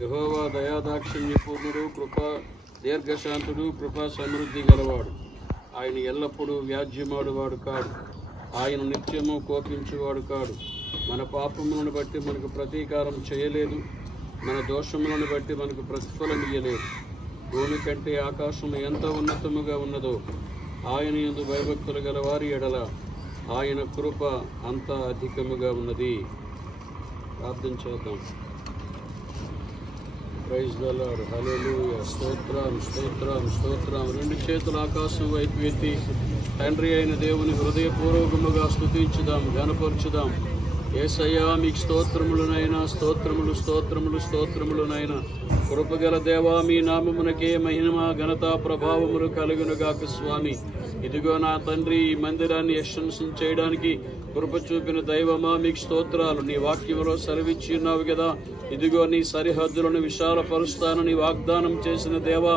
యెహోవా దయాదాక్షిణ్యపూర్ణుడు, కృపా దీర్ఘశాంతుడు, కృపా సమృద్ధి గలవాడు. ఆయన ఎల్లప్పుడూ వ్యాజ్యమాడువాడు కాడు, ఆయన నిత్యము కోపించువాడు కాడు. మన పాపములను బట్టి మనకు ప్రతీకారం చేయలేదు, మన దోషములను బట్టి మనకు ప్రతిఫలం ఇయ్యలేదు. భూమి కంటే ఆకాశం ఎంత ఉన్నతముగా ఉన్నదో ఆయన యందు భయభక్తులు గల వారి ఎడల ఆయన కృప అంత అధికముగా ఉన్నది. ప్రార్థన చేద్దాం. Praise the Lord. హల్లెలూయా. స్తోత్రం స్తోత్రం స్తోత్రం. రెండు చేతుల ఆకాశం వైపు ఎత్తి తండ్రి అయిన దేవుని హృదయపూర్వకముగా స్తుతించుదాం, ఘనపరచుదాం. యేసయ్యా మీకు స్తోత్రములునైనా, స్తోత్రములు స్తోత్రములు స్తోత్రములునైనా. కృపగల దేవా, మీ నామమునకే మహిమ ఘనత ప్రభావములు కలుగునుగాక స్వామి. ఇదిగో నా తండ్రి, ఈ మందిరాన్ని ఎక్స్టెన్షన్ చేయడానికి కృప చూపిన దైవమా మీకు స్తోత్రాలు. నీ వాక్యంలో సెలవిచ్చి ఉన్నావు కదా, ఇదిగో నీ సరిహద్దులను విశాలపరుస్తానని వాగ్దానం చేసిన దేవా,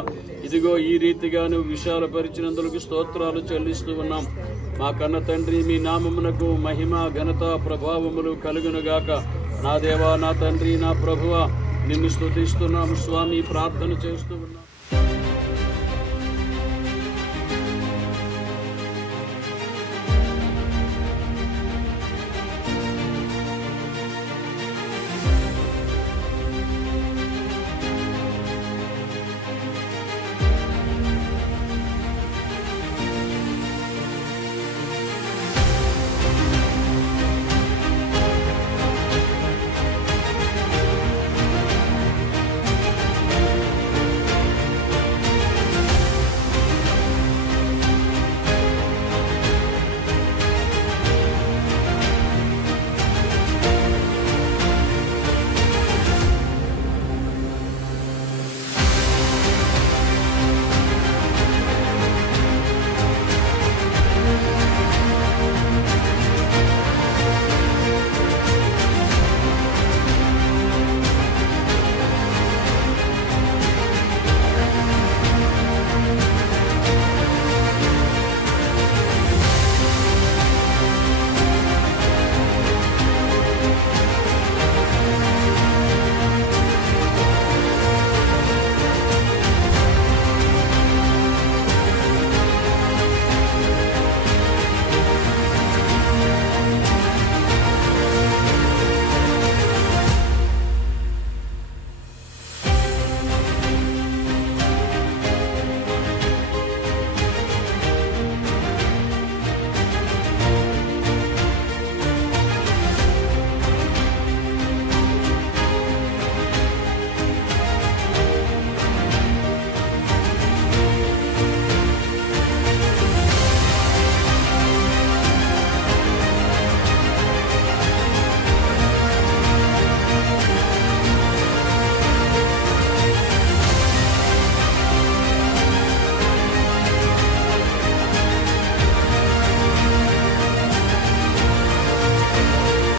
ఇదిగో ఈ రీతిగా నువ్వు విశాలపరిచినందుకు స్తోత్రాలు చెల్లిస్తూ ఉన్నాం. మా కన్న తండ్రి, మీ నామమునకు మహిమ ఘనత ప్రభావములు కలుగునుగాక. నా దేవా, నా తండ్రి, నా ప్రభువా, నిన్ను స్తుతిస్తున్నాము స్వామి, ప్రార్థన చేస్తూ ఉన్నాం.